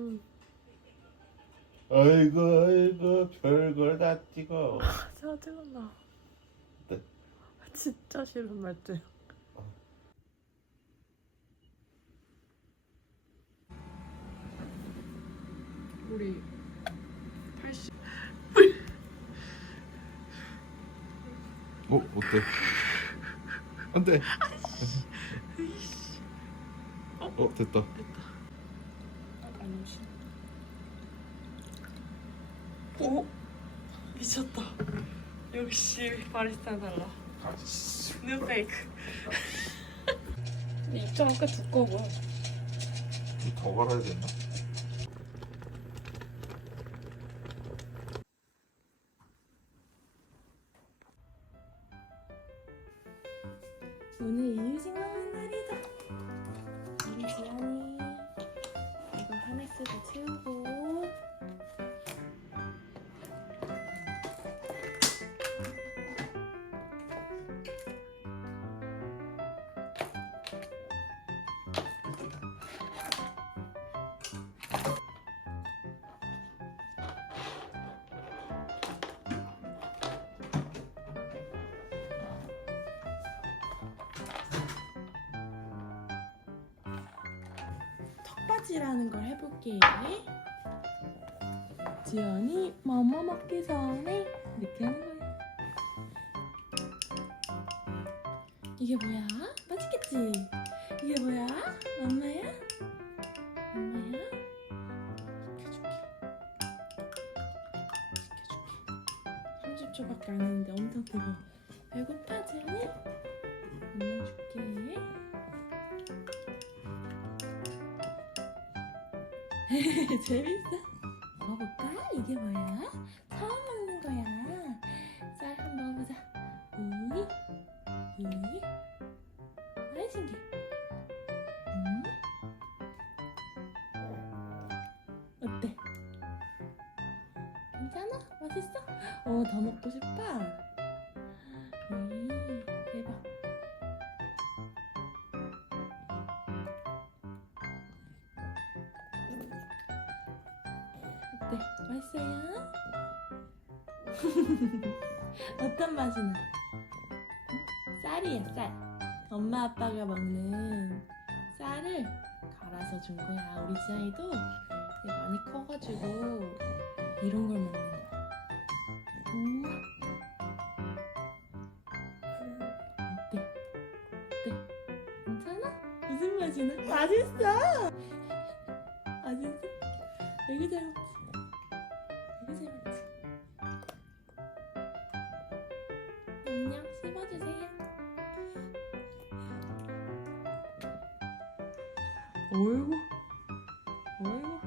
응. 아이고 아이고 별걸 다 찍어 짜증나. 네. 진짜 싫은 말들. 우리 80. 어 어때? 안돼 어 됐다 아니 오 미쳤다. 역시 바리스타 달라. 뉴 페이크. 근데 입장은 꽤 두꺼워 보여. 더 갈아야 되나? 오늘 이유식 먹는 날이다. 우리 지안이 이거 하네스도 채우고 턱받이라는 걸 해볼게. 지연이 맘마 먹기 전에 이렇게 하는 거야. 이게 뭐야? 맛있겠지? 이게 뭐야? 맘마야? 맘마야? 시켜줄게. 시켜줄게. 30초밖에 안 했는데 엄청 뜨거. 배고파 지연이? 엄마 줄게. 재밌어. 먹어볼까? 이게 뭐야? 처음 먹는 거야. 쌀 한번 먹어보자. 이, 이. 아이 신기해. 음? 어때? 괜찮아? 맛있어? 어, 더 먹고 싶어? 어때? 맛있어요? 어떤 맛이 나? 응? 쌀이야 쌀 엄마 아빠가 먹는 쌀을 갈아서 준 거야 우리 지아이도 많이 커가지고 이런 걸 먹는 거야 음. 어때? 어때? 괜찮아? 무슨 맛이 나? 맛있어! 맛있어? 되게 잘 먹지? 씹어주세요. 어이구. 어이구.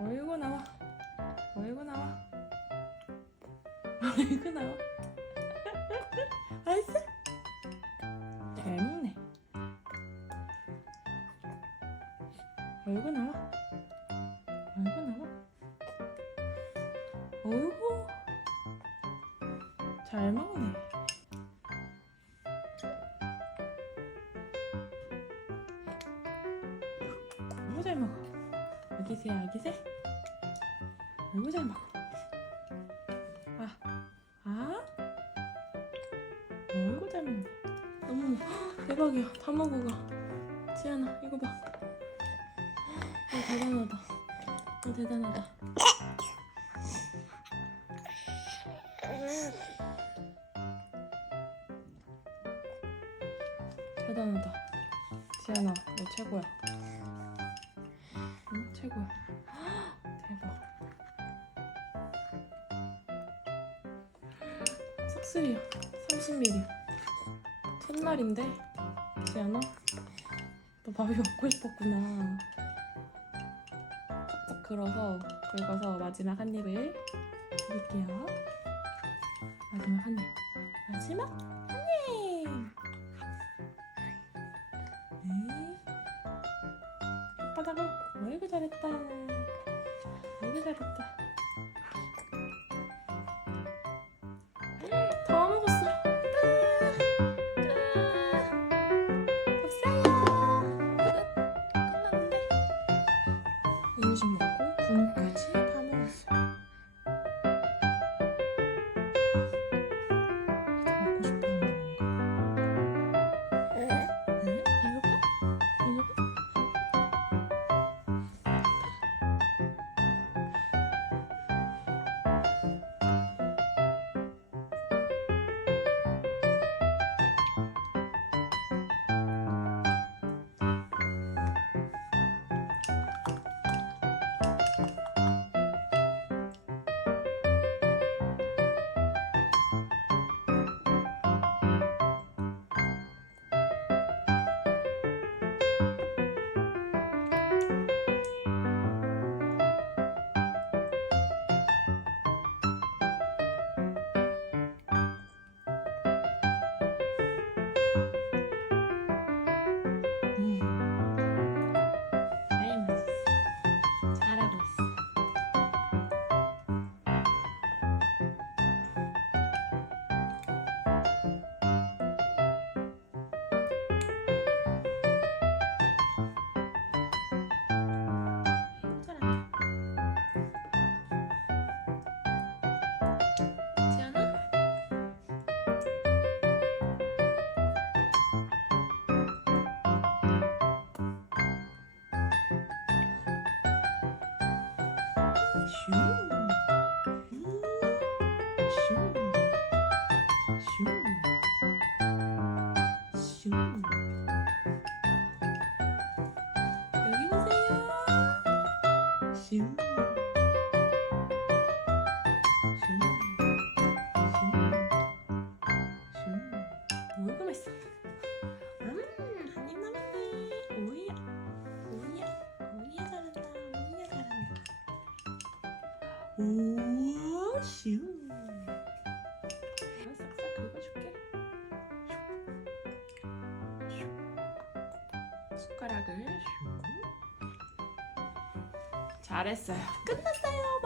어이구 나와. 어이구 나와. 어이구 나와. 맛있어? 잘 먹네. 어이구 나와. 어이구 나와. 어이구 잘 먹네. 너무 잘 먹어. 아기새 아기새? 너무 잘 먹어. 아, 아? 어이구 잘 먹네. 너무 대박이야. 다 먹어가. 지안아 이거 봐. 이거 대단하다. 이거 대단하다 대단하다. 지안아 너 최고야. 응? 최고야. 대박. 싹쓸이야. 30ml 첫날인데 지안아? 너 밥이 먹고 싶었구나. 싹싹 긁어서 긁어서 마지막 한 입을 드릴게요. 마지막 한 입. 마지막 하다가 어이구 잘했다. 어이구 잘했다. 먹고 분위기 슝. 슝. 슝. 슝. 여기 보세요. 슝. 우와 시우 싹싹 긁어줄게 숟가락을. 잘했어요. 끝났어요